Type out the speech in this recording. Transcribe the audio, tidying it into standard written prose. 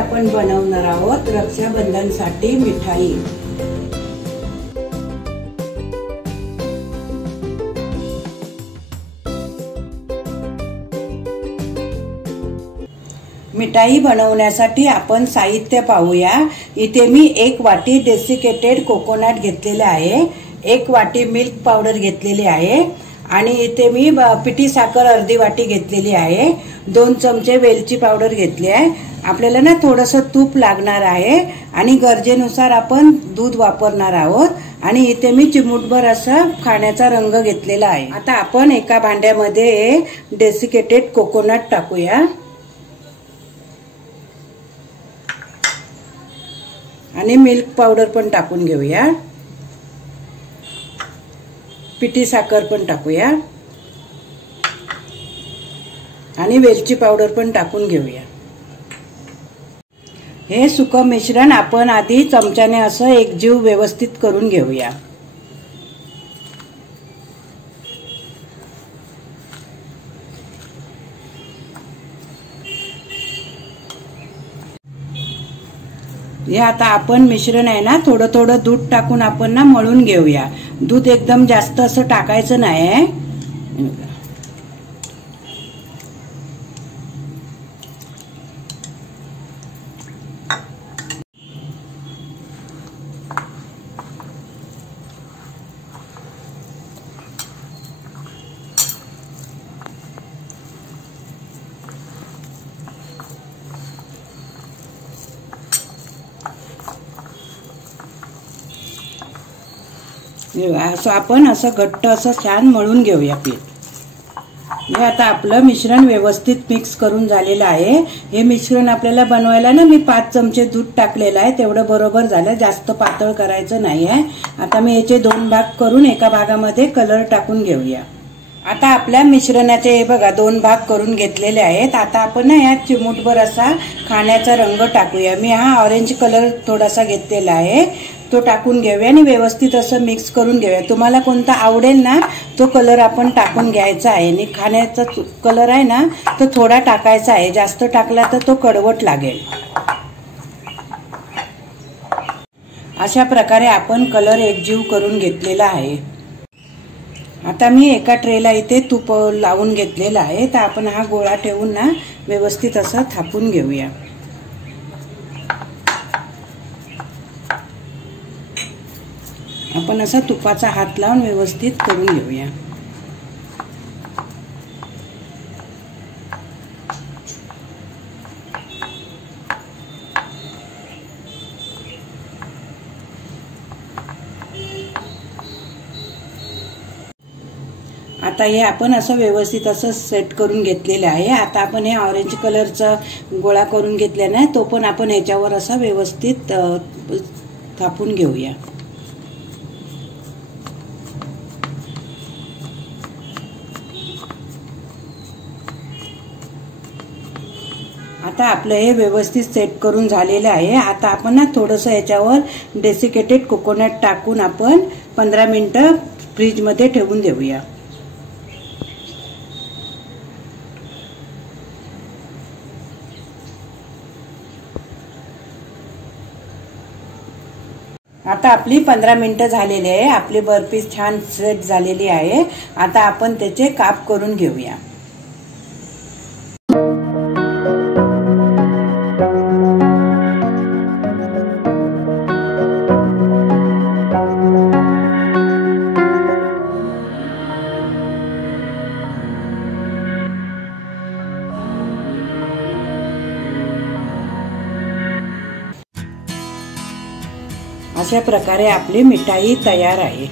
आपण बनवणार आहोत रक्षाबंधनसाठी मिठाई। मिठाई बनवण्यासाठी आपण साहित्य पाहूया। इथे मी 1 वाटी डेसिकेटेड कोकोनट घेतलेले आहे, 1 वाटी मिल्क पावडर घेतलेली आहे आणि इथे मी पिठी साखर अर्धी वाटी घेतलेली आहे, 2 चमचे वेलची पावडर घेतली आहे। आपल्याला ना थोडंसं तूप लागणार आहे आणि गरजेनुसार आपण दूध वापरणार आहोत आणि इथे मी चिमूटभर असा खाण्याचा रंग घेतलेला आहे। आता आपण एका भांड्यामध्ये डेसिकेटेड कोकोनट टाकूया आणि मिल्क पावडर पण टाकून घेऊया, पिठी साखर पण टाकूया आणि वेलची पावडर पण टाकून घेऊया। हे सुकं मिश्रण आपण आधी चमच्याने असं एकजीव व्यवस्थित करून घेऊया। हे आता आपण मिश्रण आहे ना थोडं थोडं दूध टाकून आपण ना मळून घेऊया। दूध एकदम जास्त असं टाकायचं नाही। असं आपण असं घट्ट असं छान मळून घेऊया पीठ। हे आता आपलं मिश्रण व्यवस्थित मिक्स करून झालेलं आहे। हे मिश्रण आपल्याला बनवायला ना मी 5 चमचे दूध टाकलेलं आहे, तेवढं बरोबर झालं, जास्त पातळ करायचं नाही आहे। आता मी याचे 2 भाग करून एका भागामध्ये कलर टाकून घेऊया। आता आपल्या मिश्रणाचे हे बघा 2 भाग करून घेतलेले आहेत। आता आपण ना यात चिमूटभर असा खाण्याचा रंग टाकूया। मी हा ऑरेंज कलर थोडासा घेतलेला आहे, तो टाकून घेऊया आणि व्यवस्थित असं मिक्स करून घेऊया। तुम्हाला कोणता आवडेल ना तो कलर आपण टाकून घ्यायचा आहे आणि खाण्याचा कलर आहे ना तो थोडा टाकायचा आहे, जास्त टाकला तर तो कडवट लागेल। अशा प्रकारे आपण कलर एकजीव करून घेतलेला आहे। आता मी एका ट्रेला इथे तूप लावून घेतलेला आहे, तर आपण हा गोळा ठेवून ना व्यवस्थित असं थापून घेऊया। आपण असा तुपाचा हात लावून व्यवस्थित करून घेऊया। आता हे आपण असं व्यवस्थित असं सेट करून घेतलेलं आहे। आता आपण हे ऑरेंज कलरचा गोळा करून घेतला ना तो पण आपण याच्यावर असा व्यवस्थित थापून घेऊया। आता आपलं हे व्यवस्थित सेट करून झालेलं आहे। आता आपण ना थोडंसं याच्यावर डेसिकेटेड कोकोनट टाकून आपण 15 मिनिटं फ्रीज मध्ये ठेवून देऊया। आता आपली 15 मिनिटं झालेली आहे, आपली बर्फी छान सेट झालेली आहे। आता आपण त्याचे काप करून घेऊया। अशा प्रकारे आपली मिठाई तयार आहे।